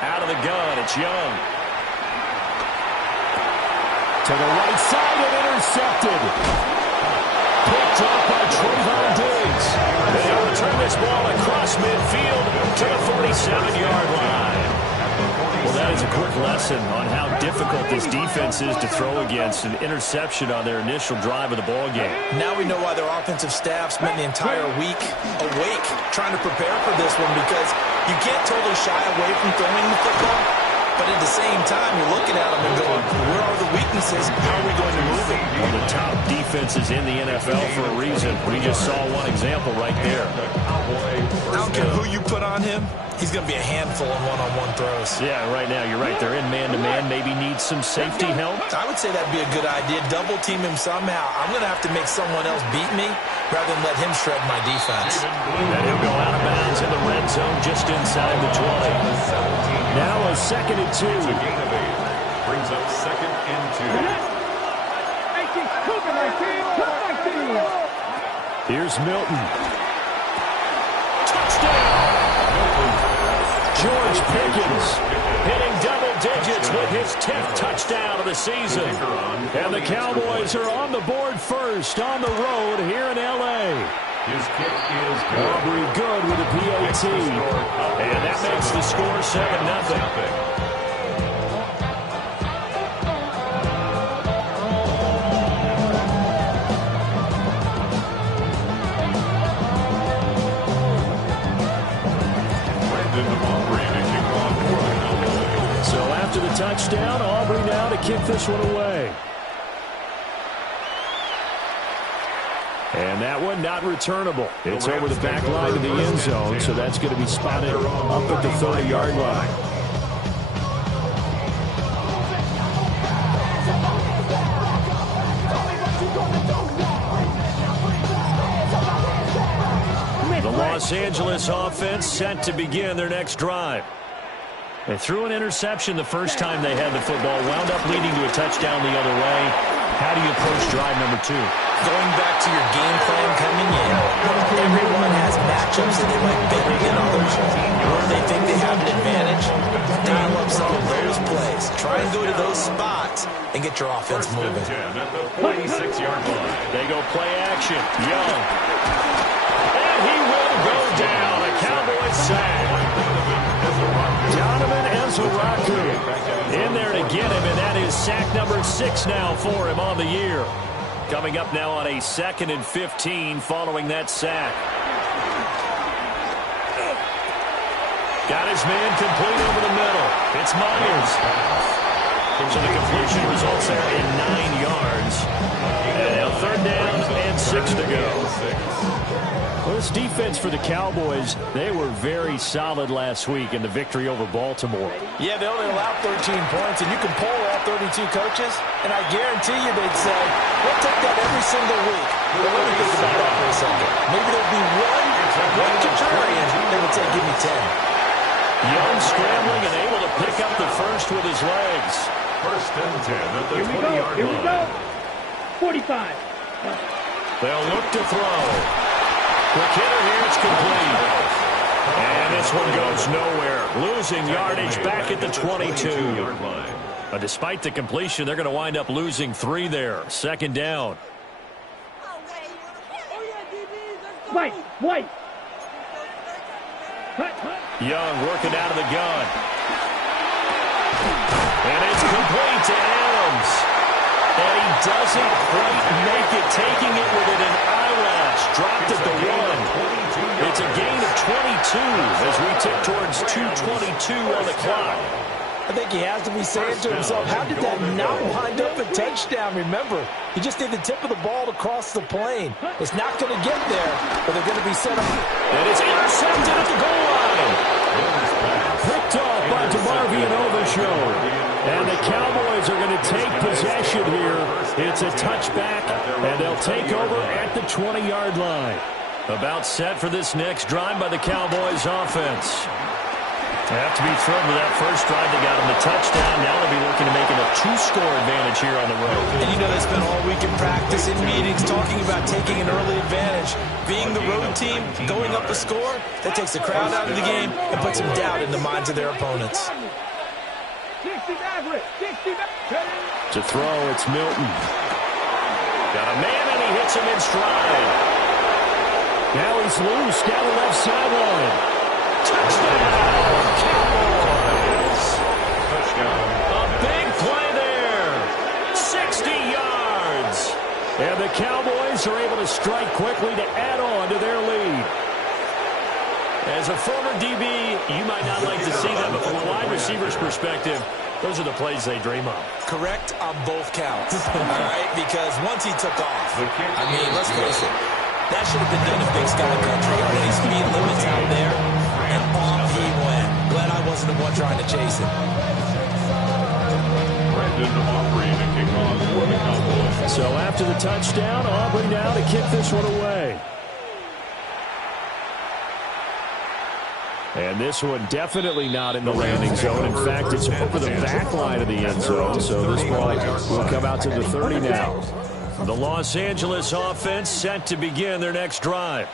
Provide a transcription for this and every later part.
Out of the gun, it's Young. To the right side and intercepted. Picked up by Trayvon Diggs. They'll return this ball across midfield to the 47-yard line. Well, that is a quick lesson on how difficult this defense is to throw against. An interception on their initial drive of the ball game. Now we know why their offensive staff spent the entire week awake trying to prepare for this one, because you can't totally shy away from throwing the football. But at the same time, you're looking at them and going, where are the weaknesses? How are we going to move it? One of the top defenses in the NFL for a reason. We just saw one example right there. I don't care who you put on him. He's going to be a handful on one-on-one throws. Yeah, right now, you're right. They're in man-to-man. Maybe needs some safety help. I would say that'd be a good idea. Double team him somehow. I'm going to have to make someone else beat me rather than let him shred my defense. And he'll go out of bounds in the red zone just inside the 20. Now a 2nd and 2. Brings up 2nd and 2. Here's Milton. Touchdown! George Pickens hitting double digits with his 10th touchdown of the season. And the Cowboys are on the board first on the road here in L.A. His kick is good. Aubrey good with a PAT. And that makes the score 7-0. After the touchdown, Aubrey now to kick this one away. And that one not returnable. It's over the back line of the end zone, so that's going to be spotted up at the 30-yard line. The Los Angeles offense set to begin their next drive. They threw an interception the first time they had the football, wound up leading to a touchdown the other way. How do you approach drive number 2? Going back to your game plan coming in, everyone has matchups that they like better than others. Where they think they have an advantage, dial up some of those plays. Try and go to those spots and get your offense moving. At the 46-yard line. They go play action. Young. And he will go down. A Cowboys sack. Donovan Ezraku in there to get him, and that is sack number 6 now for him on the year. Coming up now on a 2nd and 15 following that sack. Got his man complete over the middle. It's Myers. So the completion results there in 9 yards. And now 3rd down and 6 to go. Well, this defense for the Cowboys, they were very solid last week in the victory over Baltimore. Yeah, they only allowed 13 points, and you can poll all 32 coaches, and I guarantee you they'd say, we'll take that every single week. But let me think about that for a second. Maybe there'd be one contrarian that would say, give me 10. Young scrambling and able to pick up the first with his legs. 1st and 10 at the 20-yard line. Here we go. 45. They'll look to throw. Quick hitter here, it's complete. And this one goes nowhere. Losing yardage back at the 22. Despite the completion, they're going to wind up losing 3 there. 2nd down. White. Young working out of the gun. And it's complete to Adams. And he doesn't quite make it, taking it within an eyelash. Dropped at the 1. It's a gain of 22 as we tick towards 2:22 on the clock. I think he has to be saying to himself, how did that not wind up a touchdown? Remember, he just did the tip of the ball to cross the plane. It's not going to get there, but they're going to be set up. And it's intercepted at the goal line. Picked off by DeMarvion Overshow. And the Cowboys are going to take possession here. It's a touchback, and they'll take over at the 20-yard line. About set for this next drive by the Cowboys offense. They have to be thrilled with that first drive. They got them the touchdown. Now they'll be looking to make it a 2-score advantage here on the road. And you know they spent all week in practice, in meetings, talking about taking an early advantage. Being the road team, going up a score, that takes the crowd out of the game and puts some doubt in the minds of their opponents. To throw, it's Milton. Got a man, and he hits him in stride. Now he's loose down the left sideline. Touchdown, Cowboys. Touchdown. A big play there. 60 yards. And the Cowboys are able to strike quickly to add on to their lead. As a former DB, you might not like to see that, but from a wide receiver's perspective, those are the plays they dream of. Correct on both counts, all right? Because once he took off, I mean, let's face it, that should have been done in Big Sky Country. How many speed limits out there? And off he went. Glad I wasn't the one trying to chase him. Brandon Aubrey to kick off for the Cowboys. So after the touchdown, Aubrey now to kick this one away. And this one definitely not in the landing zone. In fact, it's over the back line of the end zone. So this ball will come out to the 30 now. The Los Angeles offense set to begin their next drive.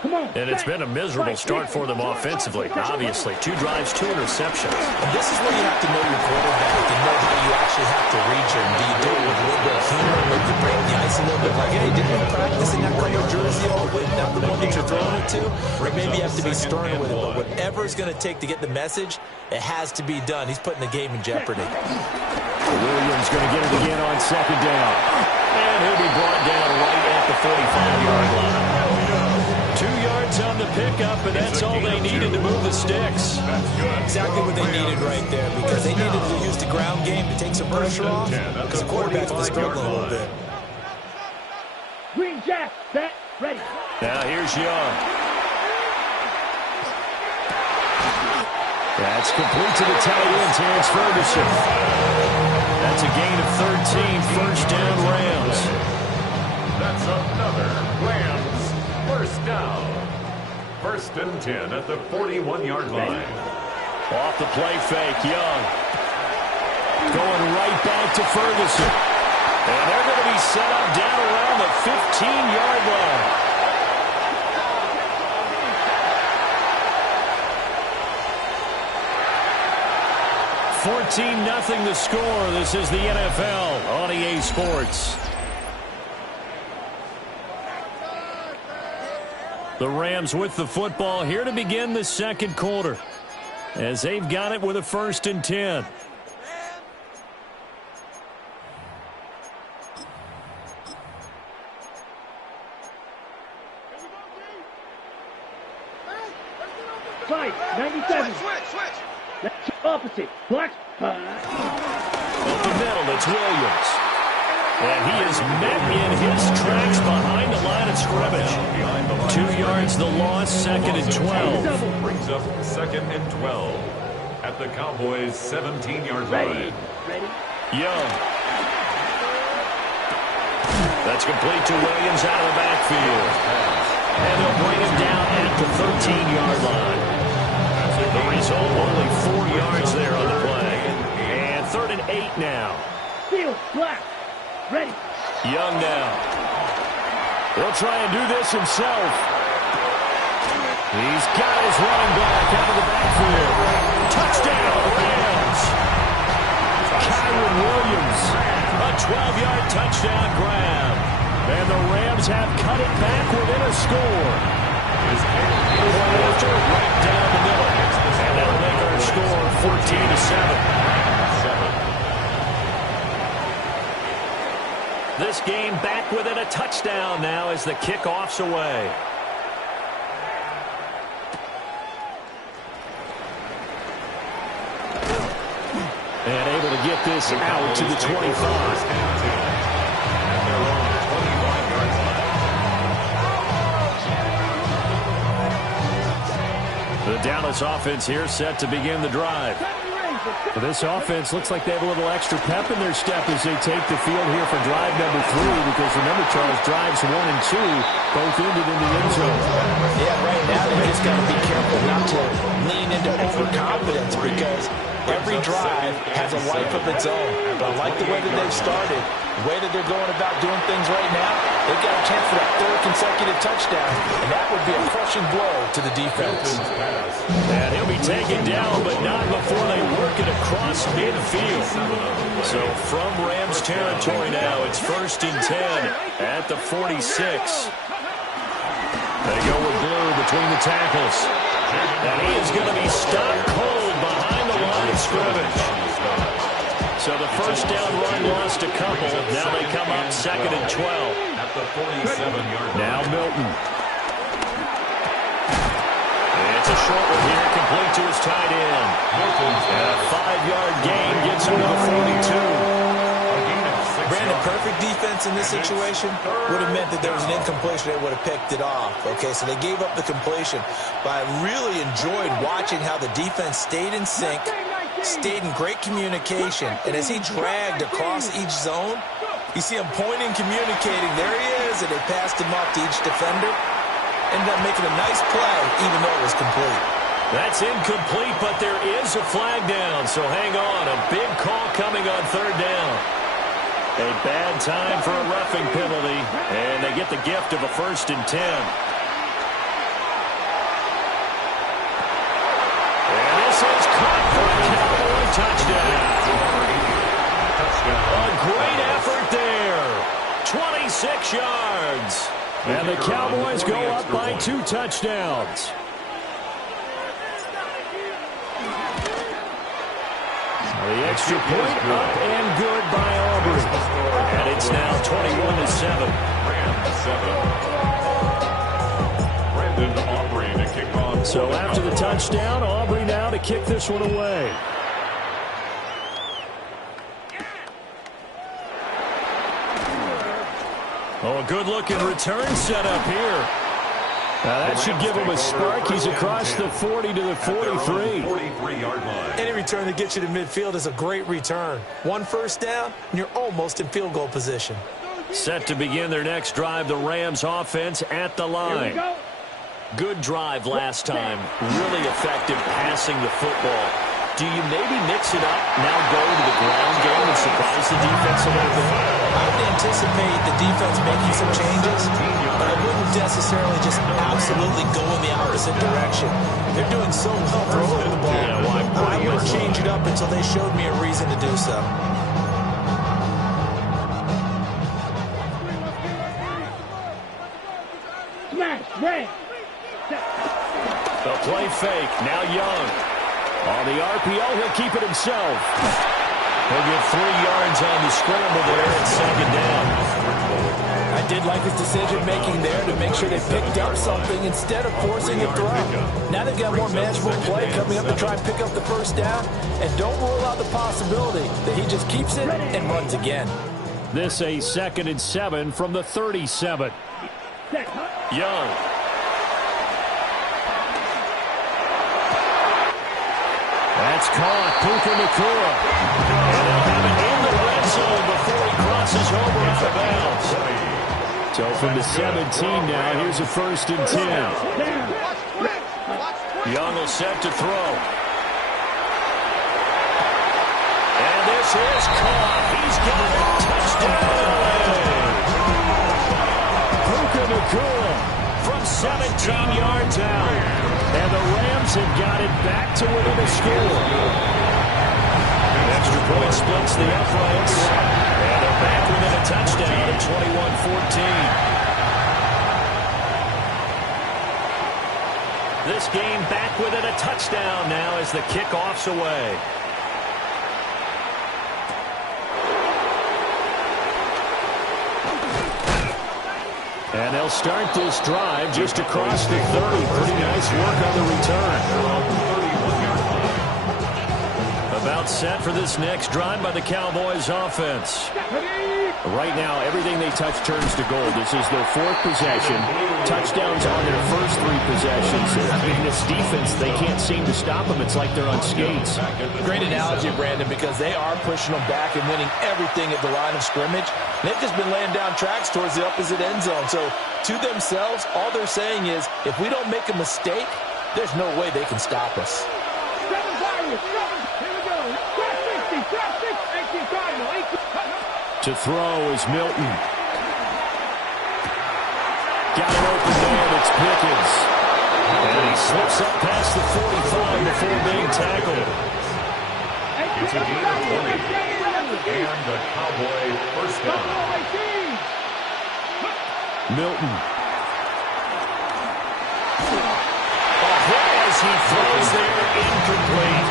And it's been a miserable start for them offensively. Obviously, 2 drives, 2 interceptions. And this is where you have to know your quarterback and know how you actually have to reach him. Do you do it with a little bit of humor, maybe break the ice a little bit, like, hey, didn't you practice in that color jersey all week, not the one that you're throwing it to? Or maybe you have to be stern with it. But whatever it's going to take to get the message, it has to be done. He's putting the game in jeopardy. Williams going to get it again on second down. And he'll be brought down right at the 45-yard line. 2 yards on the pickup, and that's all they needed to move the sticks. Exactly what they needed right there, because they needed to use the ground game to take some pressure off, because the quarterback's been struggling a little bit. Green Jack, set, ready. Now here's Young. That's complete to the tight end, Terrence Ferguson. That's a gain of 13, first down Rams. That's another Rams first down. First and 10 at the 41-yard line. Off the play fake, Young. Going right back to Ferguson. And they're going to be set up down around the 15-yard line. $14-0 the score. This is the NFL on EA Sports. The Rams with the football here to begin the second quarter, as they've got it with a first and 10. Fight, 97. Switch. Opposite. Black. Up the middle, it's Williams. And he is met in his tracks behind the line of scrimmage. 2 yards the loss, second and 12. Brings up second and 12 at the Cowboys' 17-yard line. Ready. Young. That's complete to Williams out of the backfield. And they'll bring him down at the 13-yard line. The result, only 4 yards there on the play. And third and 8 now. Field, black. Ready. Young now. He'll try and do this himself. He's got his running back out of the backfield. Touchdown, Rams. Kyron Williams. A 12-yard touchdown grab. And the Rams have cut it back within a score. After right down the middle. And that'll make our score 14-7. This game back within a touchdown now as the kickoff's away. And able to get this out to the 25. The Dallas offense here set to begin the drive. This offense looks like they have a little extra pep in their step as they take the field here for drive number 3, because remember, Charles, drives 1 and 2 both ended in the end zone. Yeah, right now they just got to be careful not to lean into for confidence because every drive has a life of its own. But I like the way that they've started, the way that they're going about doing things right now. They've got a chance for that third consecutive touchdown, and that would be a crushing blow to the defense. And he'll be taken down, but not before they work it across midfield. So from Rams territory now, it's 1st and 10 at the 46. They go with Blue between the tackles. And he is going to be stopped cold behind the line of scrimmage. So the first down run lost a couple. Now they come up 2nd and 12. At the 47-yard line. Now Milton. It's a short one here, complete to his tight end. And a 5-yard gain gets him to the 42. Brandon, perfect defense in this situation would have meant that there was an incompletion. They would have picked it off. Okay, so they gave up the completion. But I really enjoyed watching how the defense stayed in sync, stayed in great communication. And as he dragged across each zone, you see him pointing, communicating. There he is, and they passed him off to each defender. Ended up making a nice play, even though it was complete. That's incomplete, but there is a flag down. So hang on, a big call coming on 3rd down. A bad time for a roughing penalty, and they get the gift of a 1st and 10. And this is caught for a Cowboy touchdown. A great effort there. 26 yards. And the Cowboys go up by 2 touchdowns. The extra point up and good by Aubrey. And it's now 21-7. Brandon Aubrey to kick off. So after the touchdown, Aubrey now to kick this one away. Oh, a good-looking return set up here. Now that should give him a spark. He's across the 40 to the 43. 43-yard line. Any return that gets you to midfield is a great return. 1 first down, and you're almost in field goal position. Set to begin their next drive, the Rams offense at the line. Good drive last time. Really effective passing the football. Do you maybe mix it up, now go to the ground game and surprise the defense a little bit? I would anticipate the defense making some changes, but I wouldn't necessarily just absolutely go in the opposite direction. They're doing so well throwing the ball. I would change it up until they showed me a reason to do so. Smash, red. The play fake, now Young. On the RPO, he'll keep it himself. He'll get 3 yards on the scramble there at 2nd down. I did like his decision-making there to make sure they picked up something instead of forcing a throw. Now they've got more manageable play coming up to try and pick up the 1st down. And don't rule out the possibility that he just keeps it and runs again. This a 2nd and 7 from the 37. Young. That's caught. Puka Nakua. And they'll have it in the red zone before he crosses over out of bounds. So from the 17 now, here's a 1st and 10. Young will set to throw. And this is caught. He's got a touchdown. Puka Nakua from 17 yards out. And the Rams have got it back to within a score. Extra point splits the uprights. And they're back within a touchdown at 21-14. This game back within a touchdown now as the kickoff's away. And they'll start this drive just across the 30. Pretty nice work on the return. About set for this next drive by the Cowboys offense. Right now, everything they touch turns to gold. This is their 4th possession. Touchdowns on their first 3 possessions. In this defense, they can't seem to stop them. It's like they're on skates. Great analogy, Brandon, because they are pushing them back and winning everything at the line of scrimmage. They've just been laying down tracks towards the opposite end zone. So to themselves, all they're saying is, if we don't make a mistake, there's no way they can stop us. Here we go. Drop 60. Drop 60. 18 Cardinal. 18. To throw is Milton. Got it open there. It's Pickens. And he slips up past the 45 before being tackled. It's a gain of 20. And the Cowboy first down. Milton. As he throws there, incomplete.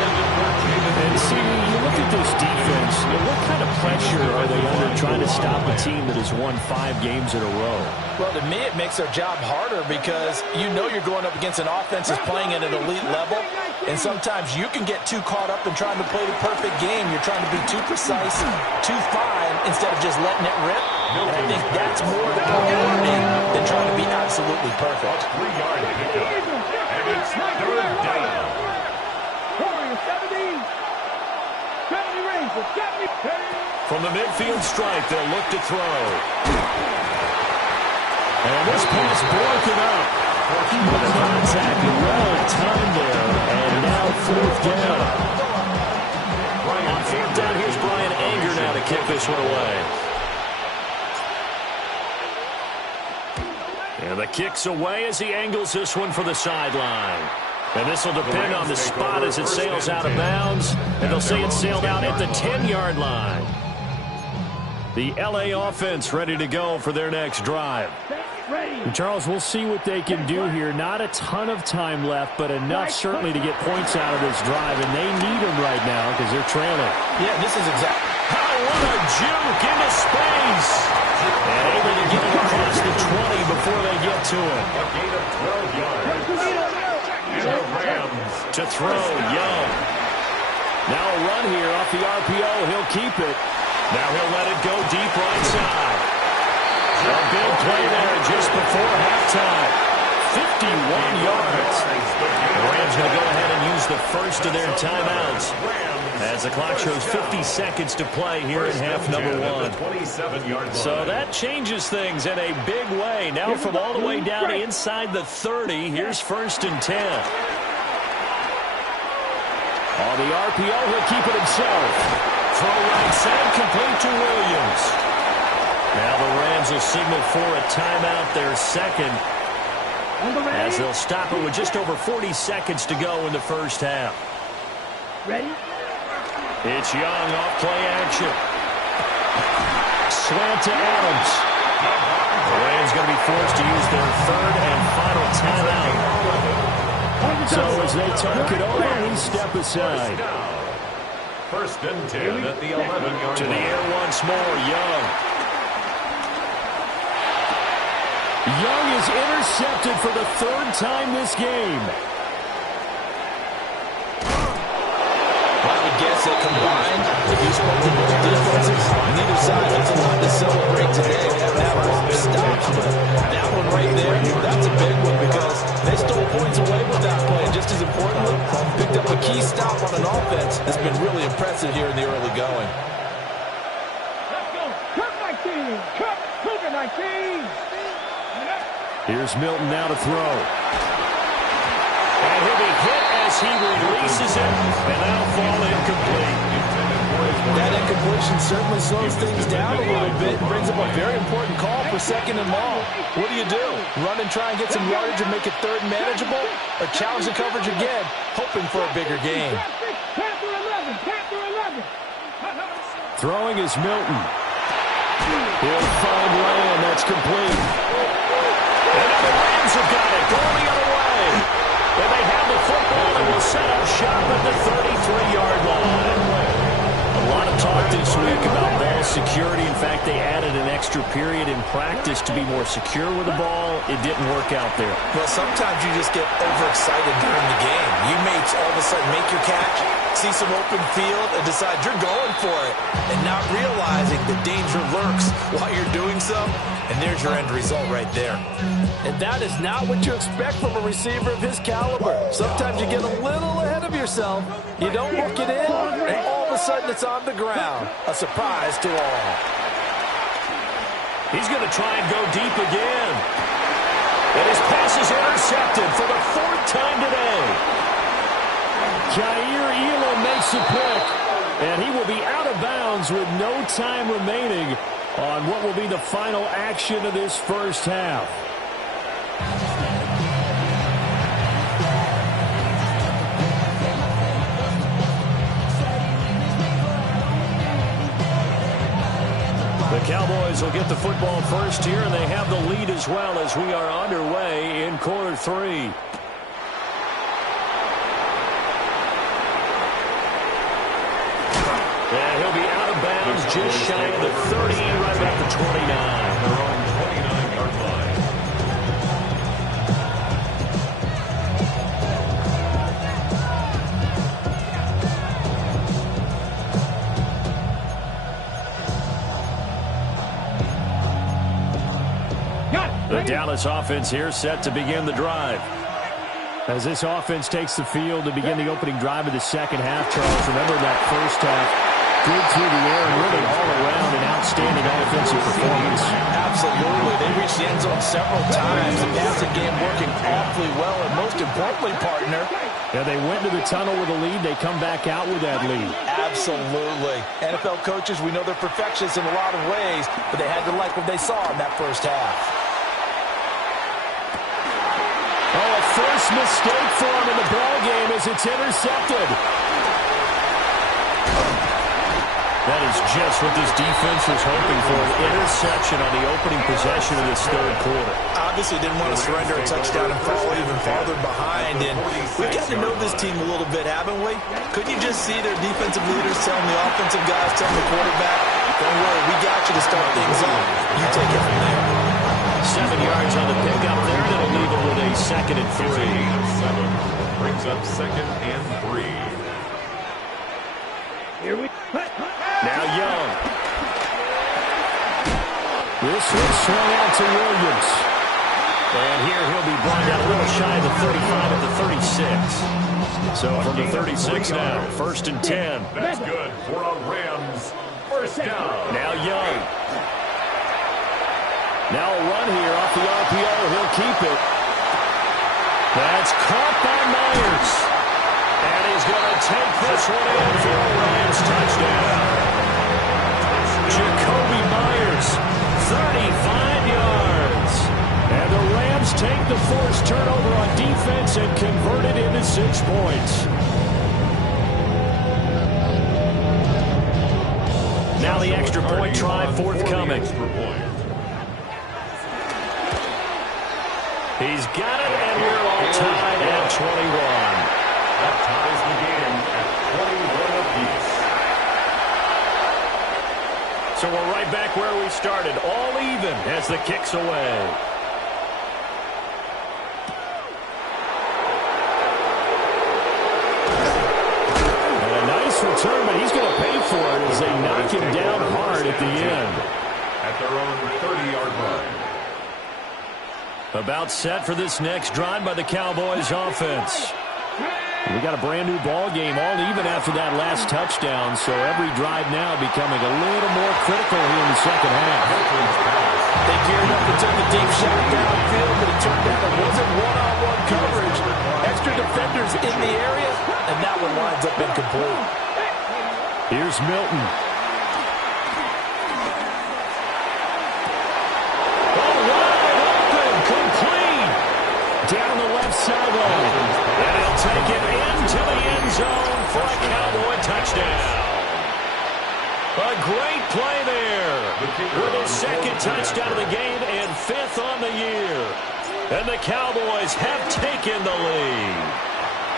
And see, you look at this defense, what kind of pressure are they under trying to stop a team that has won 5 games in a row? Well, to me, it makes their job harder because you know you're going up against an offense that's playing at an elite level, and sometimes you can get too caught up in trying to play the perfect game. You're trying to be too precise, too fine, instead of just letting it rip. And I think that's more the priority than trying to be absolutely perfect. 3-yard pickup. And it's third down. 70. 70 Rangers. 70. From the midfield stripe, they'll look to throw. And this pass broken up. The contact well timed there. And now fourth down. On fourth down, here's Brian Anger now to kick this one away. And the kick's away as he angles this one for the sideline. And this will depend on the spot as it sails out of bounds. And they'll say it sailed out at the 10-yard line. The L.A. offense ready to go for their next drive. And Charles, we'll see what they can do here. Not a ton of time left, but enough certainly to get points out of this drive. And they need them right now because they're trailing. Yeah, this is exactly. What a juke into space. And able to get it across the 20 before they get to it. A gain of 12 yards. And the Rams to throw, Young. Now a run here off the RPO. He'll keep it. Now he'll let it go deep right side. A big play there just before halftime. 51 yards. The Rams going to go ahead and use the first of their timeouts as the clock shows 50 seconds to play here in half number 1. So that changes things in a big way. Now from all the way down inside the 30, here's first and 10. On the RPO, he'll keep it himself. Throw right side, complete to Williams. Now the Rams will signal for a timeout, their second, as they'll stop it with just over 40 seconds to go in the first half. Ready? It's Young off play action. Slant to Adams. The Rams going to be forced to use their third and final timeout. So as they talk it over, we step aside. First and 10 at the 11-yard line. To the air once more, Young. Young is intercepted for the third time this game. I would guess that combined, if you spoke to both defenses, neither side has a lot to celebrate today. They haven't had a lot of stops, but that one right there, that's a big one because they stole points away with that play. And just as importantly, picked up a key stop on an offense that's been really impressive here in the early going. Let's go. Cut 19. Cut. Cougar 19. Here's Milton now to throw. And he'll be hit as he releases it, and that'll fall incomplete. That incompletion certainly slows things down a little bit and brings up a very important call for second and long. What do? Run and try and get some yardage and make it third and manageable, or challenge the coverage again, hoping for a bigger gain? Panther 11. Panther 11. Throwing is Milton. He'll find Lamb. That's complete. And now the Rams have got it. Going the other way. And they have the football and will set up shop at the 33-yard line. A lot of talk this week about ball security. In fact, they added an extra period in practice to be more secure with the ball. It didn't work out there. Well, sometimes you just get overexcited during the game. You may all of a sudden make your catch, see some open field, and decide you're going for it, and not realizing the danger lurks while you're doing so, and there's your end result right there. And that is not what you expect from a receiver of his caliber. Sometimes you get a little ahead of yourself, you don't look it in, and all of a sudden it's on the ground. A surprise to all. He's going to try and go deep again. And his pass is intercepted for the fourth time today. Jair Elam makes the pick. And he will be out of bounds with no time remaining on what will be the final action of this first half. The Cowboys will get the football first here, and they have the lead as well as we are underway in quarter three. And he'll be out of bounds just shy of the 30, right about the 29. They're on 29-yard line. The Dallas offense here set to begin the drive. As this offense takes the field to begin the opening drive of the second half, Charles, remember that first half, good through the air and really all around an outstanding offensive performance. Absolutely. They reached the end zone several times. The passing game working awfully well, and most importantly, partner, yeah, they went to the tunnel with a lead. They come back out with that lead. Absolutely. NFL coaches, we know they're perfectionists in a lot of ways, but they had to like what they saw in that first half. Oh, a first mistake for him in the ball game as it's intercepted. That is just what this defense was hoping for, an interception on the opening possession of this third quarter. Obviously didn't want to surrender a touchdown and fall even farther behind. And we've gotten to know this team a little bit, haven't we? Couldn't you just see their defensive leaders telling the offensive guys, telling the quarterback, don't worry, we got you to start things off. You take it from there. 7 yards on the pickup there. That'll leave it with a 2nd and 3. Brings up 2nd and 3. Here we Now Young. This one swung out to Williams. And here he'll be brought down a little shy of the 35 at the 36. So from the 36 now, 1st and 10. That's good for a Rams first down. Now Young. Now a run here off the RPO. He'll keep it. That's caught by Myers. And he's going to take this one in for a Rams touchdown. Jacoby Myers, 35 yards. And the Rams take the forced turnover on defense and convert it into 6 points. Now the extra point try forthcoming. He's got it, and we're all tied at 21. That ties the game at 21 apiece. So we're right back where we started, all even as the kick's away. And a nice return, but he's going to pay for it as they knock him down hard at the end. At their own 30-yard line. About set for this next drive by the Cowboys offense. We got a brand new ball game, all even after that last touchdown, so every drive now becoming a little more critical here in the second half. They geared up and took a deep shot downfield, but it turned out it wasn't one-on-one coverage. Extra defenders in the area, and that one winds up incomplete. Here's Milton. Down the left sideline. And he'll take it into the end zone for a Cowboy touchdown. A great play there. With his 2nd touchdown of the game and 5th on the year. And the Cowboys have taken the lead.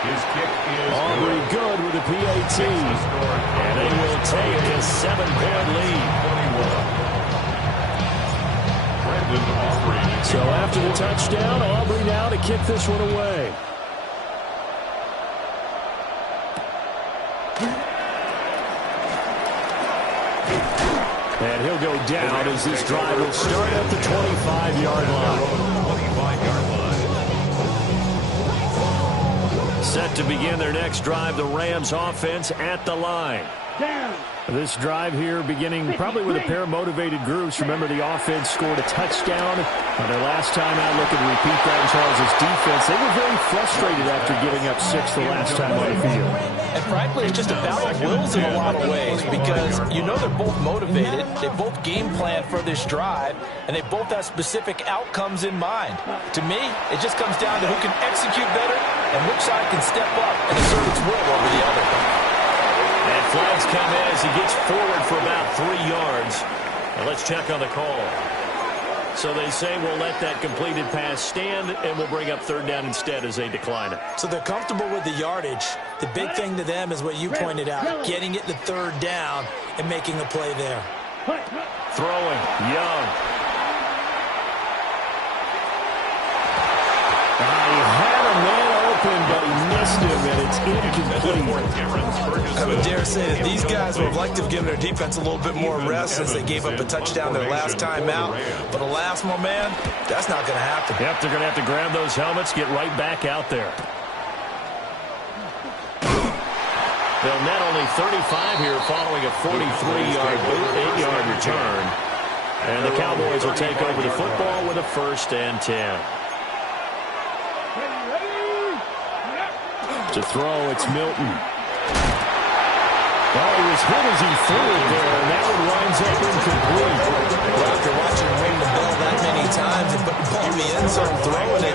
His kick is Aubrey good with the PAT. And they will take a 7-point lead. So after the touchdown, Aubrey now to kick this one away. And he'll go down as this drive will start at the 25-yard line. Set to begin their next drive, the Rams offense at the line. This drive here beginning probably with a pair of motivated groups. Remember, the offense scored a touchdown on their last time out. Looking to repeat that in Charles' defense. They were very frustrated after giving up 6 the last time on the field. And frankly, it's just a battle of wills in a lot of ways because you know they're both motivated, they both game plan for this drive, and they both have specific outcomes in mind. To me, it just comes down to who can execute better and which side can step up and assert its will over the other. And flags come in as he gets forward for about 3 yards. And let's check on the call. So they say we'll let that completed pass stand, and we'll bring up third down instead as they decline it. So they're comfortable with the yardage. The big thing to them is what you pointed out, getting it to third down and making a play there. Throwing, Young. He had a man open, but he missed him, and it's incomplete. I would dare say that these guys would have liked to have given their defense a little bit more rest since they gave up a touchdown their last time out. But alas, my man, that's not going to happen. Yep, they're going to have to grab those helmets, get right back out there. They'll net only 35 here following a 43-yard boot, 8-yard return. And the Cowboys will take over the football with a 1st and 10. To throw, it's Milton. Well, he was hit as he threw it there, and that one winds up incomplete. Well, after watching him ring the bell that many times and put the ball in the end zone throwing it,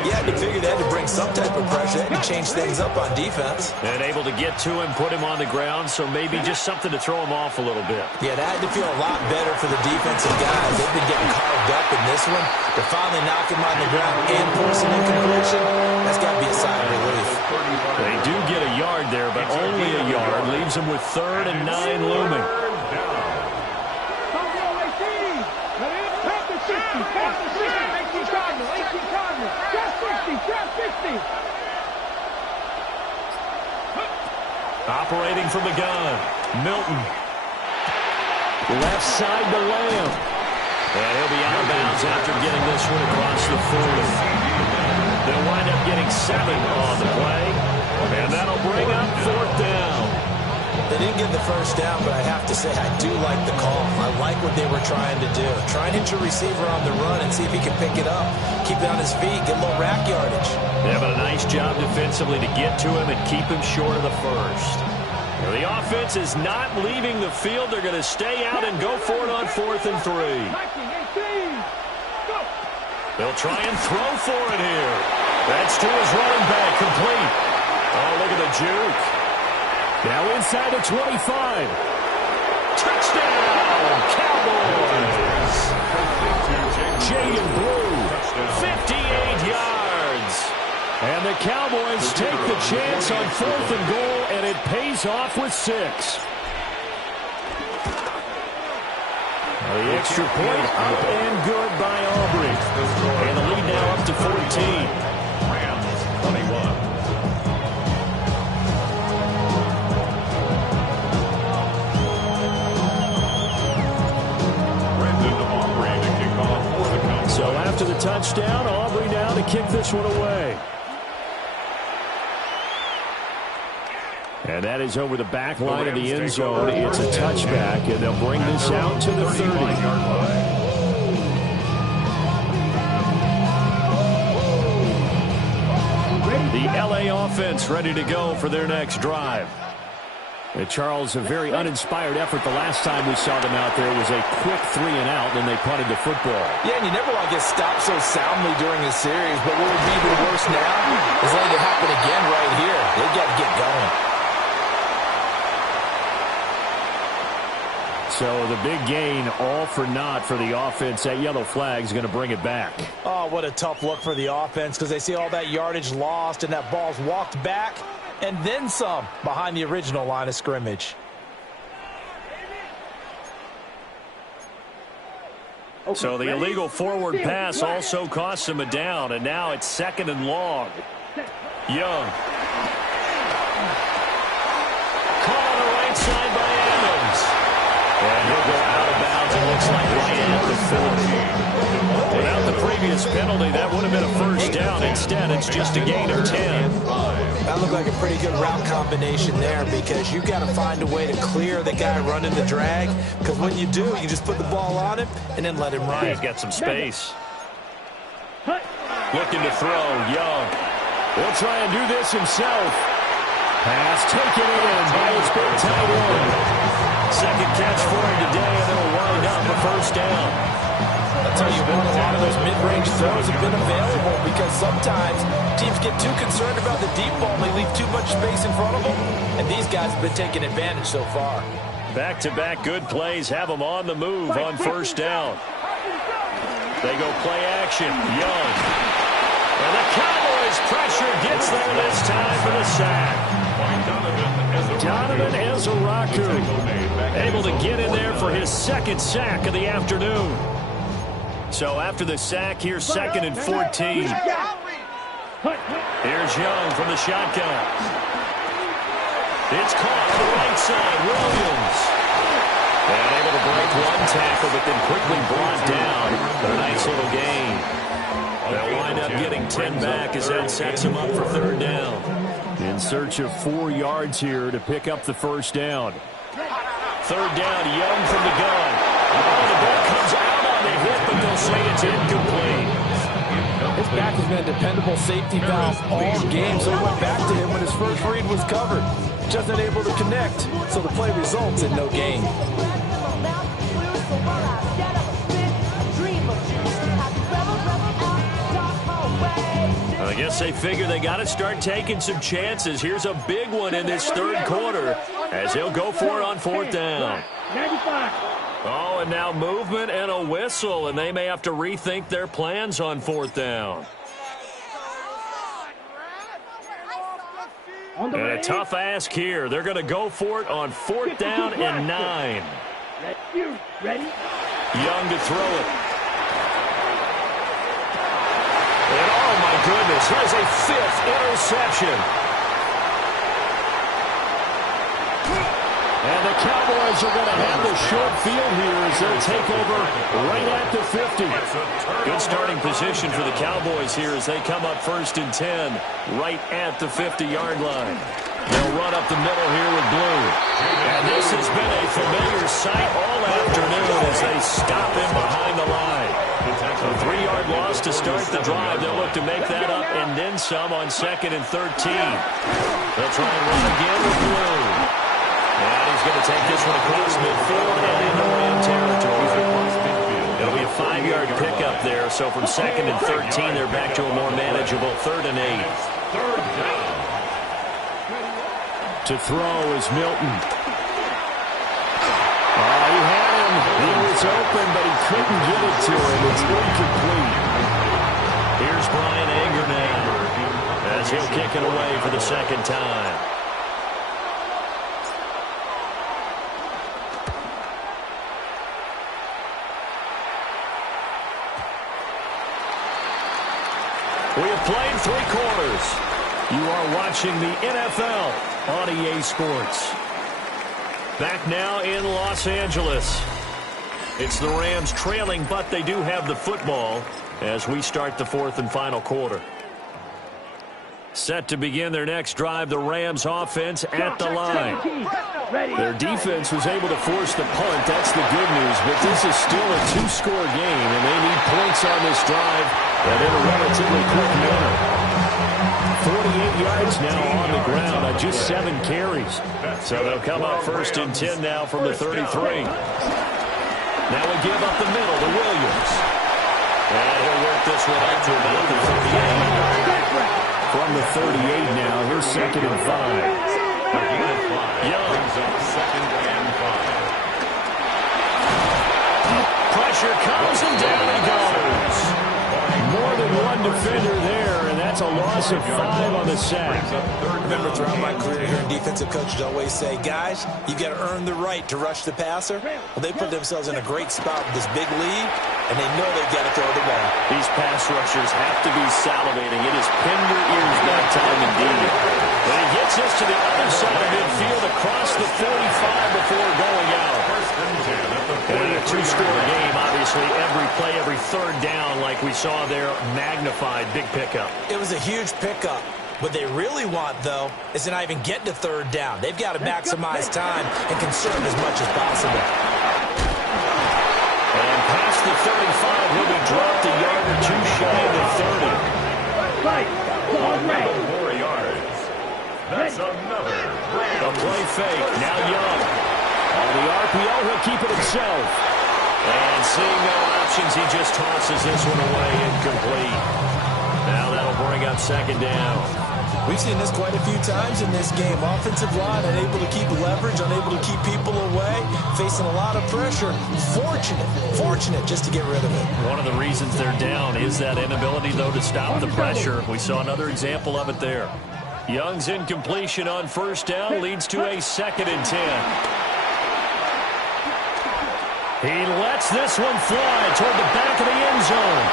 you had to figure they had to bring some type of pressure. They had to change things up on defense. And able to get to him, put him on the ground, so maybe just something to throw him off a little bit. Yeah, that had to feel a lot better for the defensive guys. They've been getting carved up in this one. To finally knock him on the ground and force an incompletion, that's got to be a sigh of relief. They do get a yard there, but only a yard. Leaves them with 3rd and 9 looming. Operating from the gun, Milton. Left side to Lamb. And he'll be out of bounds after getting this one across the 40. They'll wind up getting 7 on the play. And that'll bring up 4th down. They didn't get the first down, but I have to say I do like the call. I like what they were trying to do. Try and hit your receiver on the run and see if he can pick it up. Keep it on his feet, get a little rack yardage. Yeah, but a nice job defensively to get to him and keep him short of the first. Well, the offense is not leaving the field. They're going to stay out and go for it on 4th and 3. They'll try and throw for it here. That's to his running back, complete. Oh, look at the juke. Now inside the 25. Touchdown, Cowboys. Jaden Blue, 58 yards. And the Cowboys take the chance on 4th and goal, and it pays off with 6. The extra point up and good by Aubrey. And the lead now up to 14. Rams 21. So after the touchdown, Aubrey now to kick this one away. And that is over the back line of the end zone. It's a touchback, and they'll bring this out to the 30. The LA offense ready to go for their next drive. And Charles, a very uninspired effort the last time we saw them out there was a quick 3 and out, and they punted the football. Yeah, and you never want to get stopped so soundly during a series, but what would be even worse now is letting it happen again right here. They've got to get going. So the big gain, all for naught for the offense. That yellow flag is going to bring it back. Oh, what a tough look for the offense because they see all that yardage lost and that ball's walked back and then some behind the original line of scrimmage. So the illegal forward pass also costs him a down, and now it's 2nd and long. Young. Caught on the right side by Adams. And he'll go out of bounds, it looks like right at the 40. Without the previous penalty, that would have been a first down. Instead, it's just a gain of 10. That looked like a pretty good route combination there because you've got to find a way to clear the guy running the drag because when you do, you just put the ball on him and then let him run. He's got some space. Looking to throw, Young. He'll try and do this himself. Pass taken in by his big tight end. Second catch for him today, and it'll wind up a first down. I'll tell you what, a lot of those mid-range throws have been available because sometimes teams get too concerned about the deep ball and they leave too much space in front of them, and these guys have been taking advantage so far. Back-to-back good plays have them on the move on first down. They go play action. Young. And the Cowboys pressure gets there this time for the sack. Donovan Ezeraku able to get in there for his second sack of the afternoon. So after the sack, here's 2nd and 14. Here's Young from the shotgun. It's caught on the right side. Williams. And able to break one tackle, but then quickly brought down. But a nice little gain. They'll wind up getting 10 back as that sets them up for third down. In search of 4 yards here to pick up the first down. Third down, Young from the gun. Oh, the ball comes out on the hit, but they'll say it's incomplete. His back has been a dependable safety valve all game, so he went back to him when his first read was covered. Just unable to connect, so the play results in no gain. I guess they figure they got to start taking some chances. Here's a big one in this third quarter as he'll go for it on fourth down. Oh, and now movement and a whistle, and they may have to rethink their plans on fourth down. And a tough ask here. They're going to go for it on fourth down and 9. Ready? Young to throw it. And oh my goodness, here's a 5th interception. And the Cowboys are going to have the short field here as they'll take over right at the 50. Good starting position for the Cowboys here as they come up 1st and 10 right at the 50-yard line. They'll run up the middle here with Blue. And this has been a familiar sight all afternoon as they stop him behind the line. A 3-yard loss to start the drive. They'll look to make that up and then some on 2nd and 13. They'll try and run again with Blue. And he's going to take this one across midfield and into Ram territory. It'll be a 5-yard pickup there. So from 2nd and 13, they're back to a more manageable 3rd and 8. To throw is Milton. He had him. He was open, but he couldn't get it to him. It's incomplete. Here's Brian Anger now as he'll kick it away for the second time. We have played 3 quarters. You are watching the NFL on EA Sports. Back now in Los Angeles. It's the Rams trailing, but they do have the football as we start the 4th and final quarter. Set to begin their next drive, the Rams offense at the line. Their defense was able to force the punt. That's the good news, but this is still a 2-score game, and they need points on this drive and in a relatively quick manner. 48 yards now on the ground on just 7 carries. So they'll come up 1st and 10 now from the 33. Now we give up the middle to Williams. And he'll work this one up to about the 38. From the 38 now, here's 2nd and 5. Young. 2nd and 5. Pressure comes and down he goes. More than one defender there, and that's a loss of 5 on the sack. Remember, throughout my career here in defensive coaches always say, guys, you got to earn the right to rush the passer. Well, they put themselves in a great spot with this big lead, and they know they've got to throw the ball. These pass rushers have to be salivating. It is pin your ears that time indeed. And he gets this to the other side of midfield across the 45 before going out. And a 2-score game, obviously, every play, every third down, like we saw there, magnified, big pickup. It was a huge pickup. What they really want, though, is to not even get to third down. They've got to maximize time and conserve as much as possible. And past the 35, he'll be dropped a yard or 2 shy of the 30. On 4 yards. That's another A play fake. Now Young. On the RPO, he'll keep it himself. And seeing no options, he just tosses this one away incomplete. Now that'll bring up second down. We've seen this quite a few times in this game. Offensive line unable to keep leverage, unable to keep people away, facing a lot of pressure. Fortunate just to get rid of it. One of the reasons they're down is that inability, though, to stop the pressure. We saw another example of it there. Young's incompletion on first down leads to a 2nd and 10. He lets this one fly toward the back of the end zone.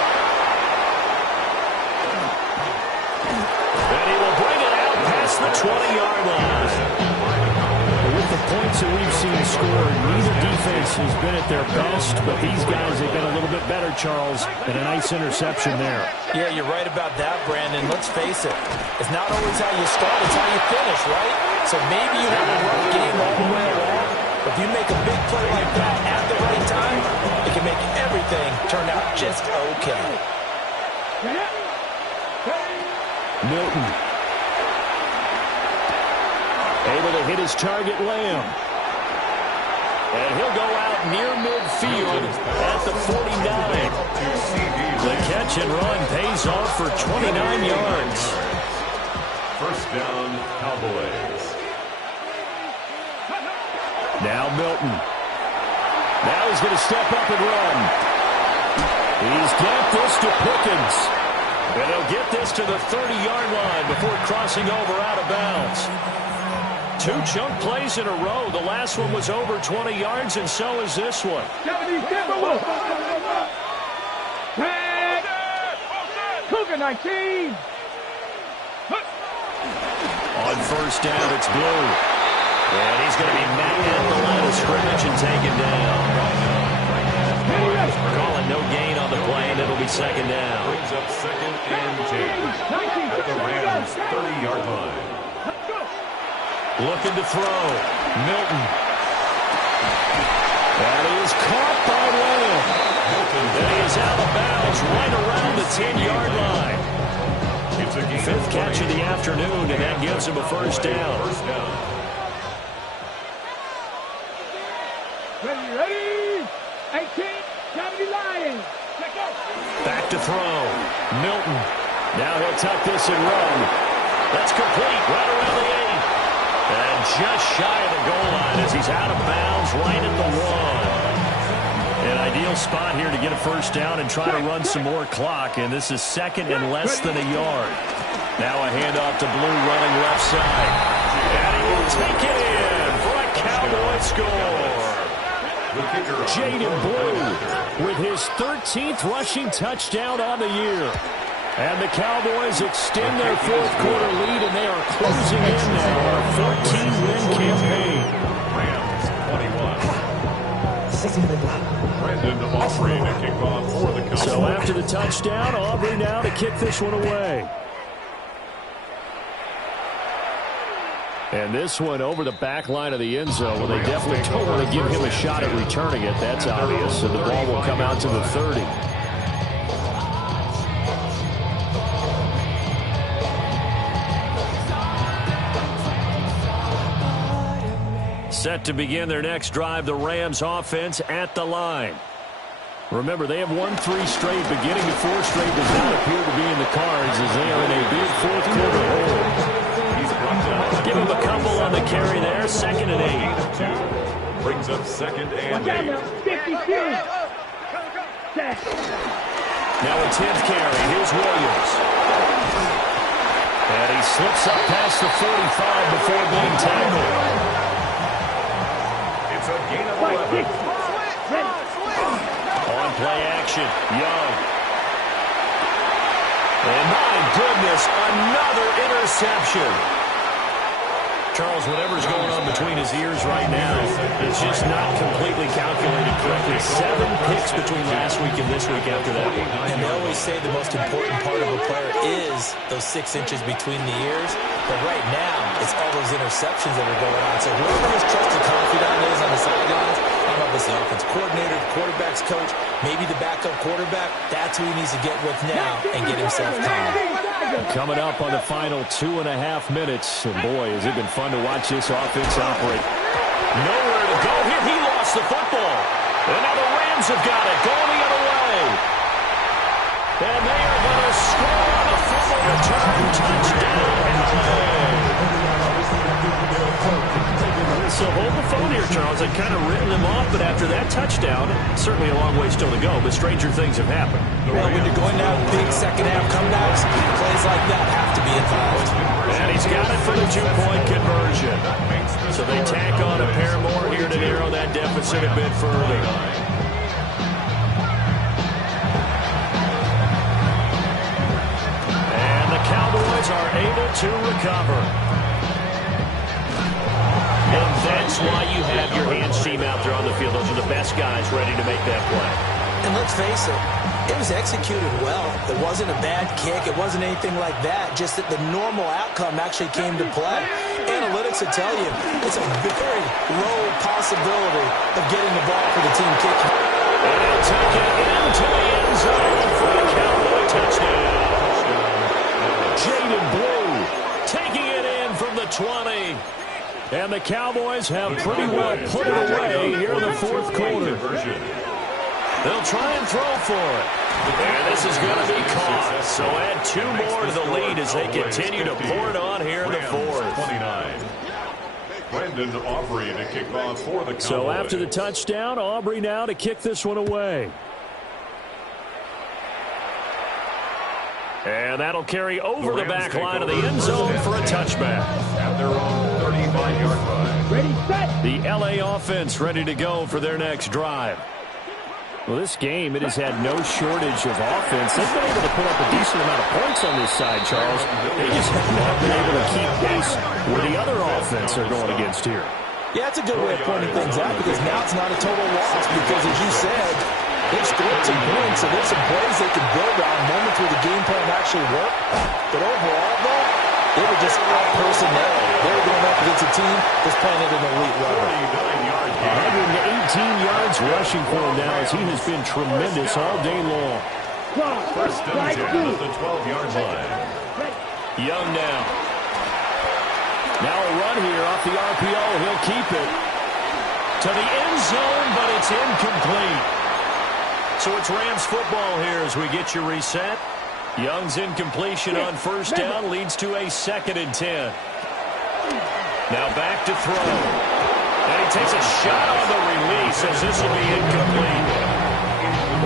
And he will bring it out past the 20-yard line. With the points that we've seen scored, neither defense has been at their best, but these guys have been a little bit better, Charles, and a nice interception there. Yeah, you're right about that, Brandon. Let's face it. It's not always how you start, it's how you finish, right? So maybe you have a rough game all the way along, but if you make a big play like that at the right time, it can make everything turn out just okay. Milton. Able to hit his target, Lamb. And he'll go out near midfield at the 49. The catch and run pays off for 29 yards. first down, Cowboys. Now Milton. Now he's going to step up and run. He's got this to Pickens. And he'll get this to the 30-yard line before crossing over out of bounds. 2 chunk plays in a row. The last one was over 20 yards, and so is this one. Cougar 19. On first down, it's Blue. And he's going to be met at the line of scrimmage and taken down. Calling no gain on the play, and it'll be second down. Brings up 2nd and 10 at the Rams' 30-yard line. Looking to throw. Milton. That is caught by Lamb. And he is out of bounds right around the 10-yard line. It's a gain 5th catch of the afternoon, and that gives him a first down. Ready. 18. 70 Lions. Let's go. Back to throw. Milton. Now he'll tuck this and run. That's complete right around the 8. And just shy of the goal line as he's out of bounds right at the 1. An ideal spot here to get a first down and try to run some more clock. And this is 2nd and less than a yard. Now a handoff to Blue running left side. And he will take it in for a Cowboy score. Jaden Blue with his 13th rushing touchdown on the year. And the Cowboys extend their 4th quarter lead, and they are closing in now a 14-win campaign. Rams 21. Brandon Aubrey to kick off for the Cowboys. So after the touchdown, Aubrey now to kick this one away. And this one over the back line of the end zone. Well, they definitely don't want to give him a shot at returning it. That's obvious. And the ball will come out to the 30. Set to begin their next drive, the Rams offense at the line. Remember, they have won 3 straight, but getting to 4 straight does not appear to be in the cards as they are in a big 4th quarter hole. Give him a couple on the carry there, 2nd and 8. Brings up 2nd and 8. Now a 10th carry, here's Williams. And he slips up past the 45 before being tackled. It's a gain of 11. On play action, Young. And my goodness, another interception. Charles, whatever's going on between his ears right now, it's just not completely calculated correctly. 7 picks between last week and this week after that. And they always say the most important part of a player is those 6 inches between the ears. But right now, it's all those interceptions that are going on. So whoever his trusted confidant is on the sidelines, I don't know if it's the offense coordinator, the quarterback's coach, maybe the backup quarterback, that's who he needs to get with now and get himself calm. Coming up on the final 2.5 minutes. And boy, has it been fun to watch this offense operate. Nowhere to go here. He lost the football. And now the Rams have got it. Going the other way. And they are going to score on a fumble return. Touchdown, LA. So hold the phone here, Charles. I'd kind of written them off, but after that touchdown, certainly a long way still to go, but stranger things have happened. Well, when you're going down big second-half comebacks, plays like that have to be involved. And he's got it for the two-point conversion. So they tack on a pair more here to narrow that deficit a bit further. And the Cowboys are able to recover. And that's why you have your hands team out there on the field. Those are the best guys ready to make that play. And let's face it, it was executed well. It wasn't a bad kick. It wasn't anything like that. Just that the normal outcome actually came to play. Analytics will tell you it's a very low possibility of getting the ball for the team kicking. And he'll take it into the end zone for a Cowboy touchdown. Jaden Blue taking it in from the 20. And the Cowboys have pretty well put it away here in the fourth quarter. They'll try and throw for it. And this is going to be caught. So add 2 more to the lead as they continue to pour it on here in the fourth. 29. Brandon Aubrey to kick off for the Cowboys. So after the touchdown, Aubrey now to kick this one away. And that'll carry over the back line of the end zone for a touchback. At their own 35-yard line. Ready, set. The LA offense ready to go for their next drive. Well, this game, it has had no shortage of offense. They've been able to put up a decent amount of points on this side, Charles. They just haven't been able to keep pace where the other offense are going against here. Yeah, that's a good way of pointing things out because now it's not a total loss because, as you said, they've scored some points, so there's some plays they can build on, moments where the game plan actually worked. But overall, though, they were just out-personnel. They were going up against a team that's playing at an elite level. 118 yards rushing for him now as he has been tremendous all day long. First and 10 at the 12-yard line. Young now. Now a run here off the RPO. He'll keep it to the end zone, but it's incomplete. So it's Rams football here as we get you reset. Young's incompletion on first down leads to a 2nd and 10. Now back to throw. And he takes a shot on the release as this will be incomplete.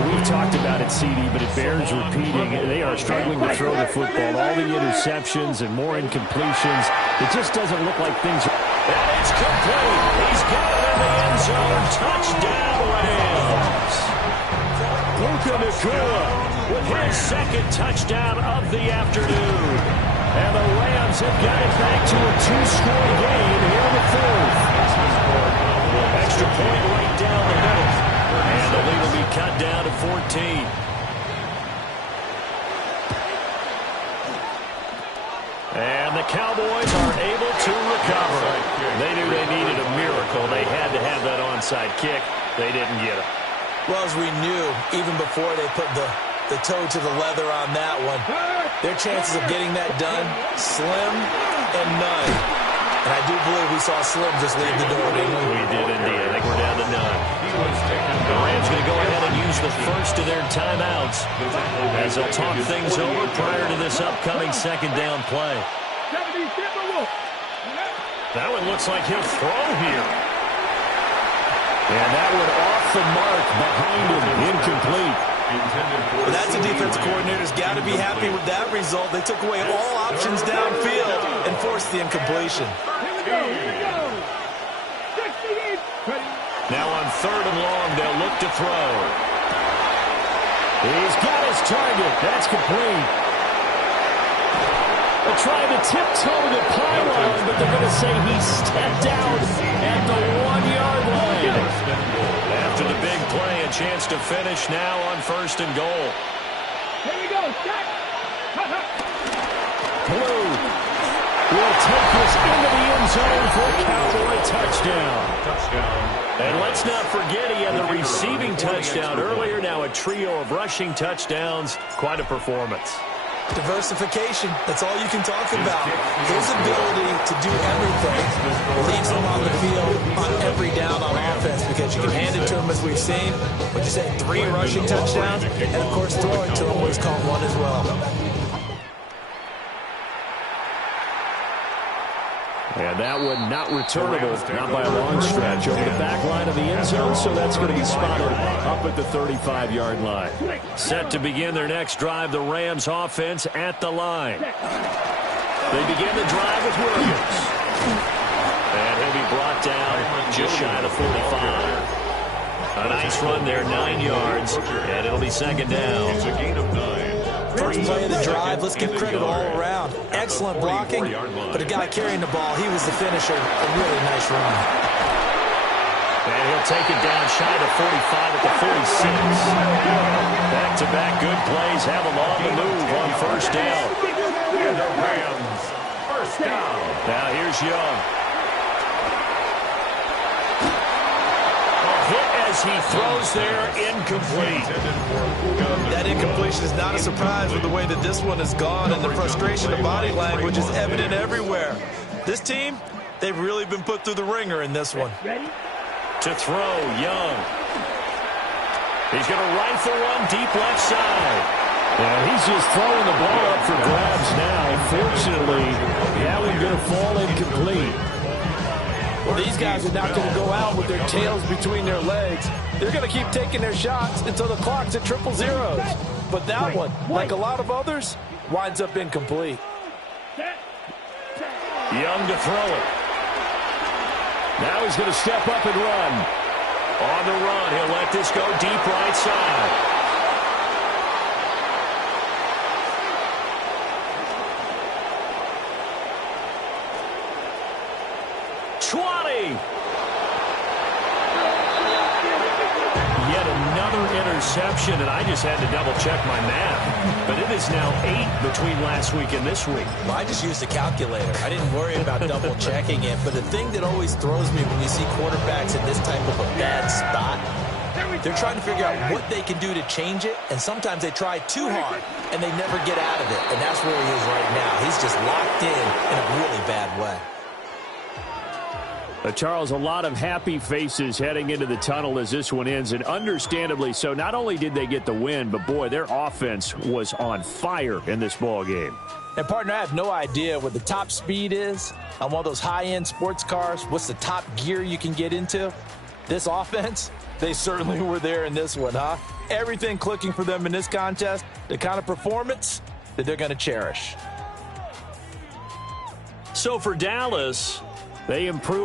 We've talked about it, CD, but it bears repeating. They are struggling to throw the football. All the interceptions and more incompletions. It just doesn't look like things are... And it's complete. He's got it in the end zone. Touchdown, Rams. Puka Nacua with his 2nd touchdown of the afternoon. And the Rams have got it back to a 2-score game here in the 4th. Extra point right down the middle. And the lead will be cut down to 14. And the Cowboys are able to recover. They knew they needed a miracle. They had to have that onside kick. They didn't get it. Well, as we knew, even before they put the toe to the leather on that one, their chances of getting that done, slim and none. And I do believe we saw Slim just leave the door, didn't we? We did indeed. I think we're down to none. The Rams going to go ahead and use the first of their timeouts as they'll talk things over prior to this upcoming 2nd down play. That one looks like he'll throw here. And that one off the mark behind him, incomplete. Well, that's a defense coordinator's got to be happy with that result. They took away all options downfield and forced the incompletion. Now on 3rd and long, they'll look to throw. He's got his target. That's complete. They're trying to tiptoe the pylon, but they're going to say he stepped out at the 1-yard line. After the big play, a chance to finish now on 1st and goal. Here we go, set. Blue will take this into the end zone for a Cowboy touchdown. And let's not forget he had the receiving touchdown earlier. Now a trio of rushing touchdowns. Quite a performance. Diversification, that's all you can talk about. His ability to do everything leaves him on the field on every down on offense because you can hand it to him as we've seen. What'd you say, 3 rushing touchdowns? And, of course, throw it to him where he's caught 1 as well. And that one not returnable, not by a long stretch, over the back line of the end zone, so that's going to be spotted up at the 35-yard line. Set to begin their next drive, the Rams offense at the line. They begin the drive with Williams. And he'll be brought down just shy of the 45. A nice run there, 9 yards, and it'll be second down. It's a gain of 9. First play of the drive, let's give credit all around. Excellent blocking, but the guy carrying the ball, he was the finisher. A really nice run. And he'll take it down shy of 45 at the 46. Back-to-back good plays have him on the move on first down. And the Rams, first down. Now here's Young. Hit as he throws there, incomplete. That incompletion is not a surprise with the way that this one has gone, and the frustration of body language is evident everywhere. This team, they've really been put through the ringer in this one. To throw, Young. He's going to rifle one deep left side. Yeah, he's just throwing the ball up for grabs now. Fortunately, that one's going to fall incomplete. Well, these guys are not going to go out with their tails between their legs. They're going to keep taking their shots until the clock's at 000. But that one, like a lot of others, winds up incomplete. Young to throw it. Now he's going to step up and run. On the run, he'll let this go deep right side. Yet another interception, and I just had to double-check my math. But it is now 8 between last week and this week. Well, I just used a calculator. I didn't worry about double-checking it. But the thing that always throws me when you see quarterbacks in this type of a bad spot, they're trying to figure out what they can do to change it, and sometimes they try too hard, and they never get out of it. And that's where he is right now. He's just locked in a really bad way. Charles, a lot of happy faces heading into the tunnel as this one ends, and understandably so. Not only did they get the win, but, boy, their offense was on fire in this ball game. And, partner, I have no idea what the top speed is on one of those high-end sports cars. What's the top gear you can get into? This offense, they certainly were there in this one, huh? Everything clicking for them in this contest, the kind of performance that they're going to cherish. So for Dallas, they improved.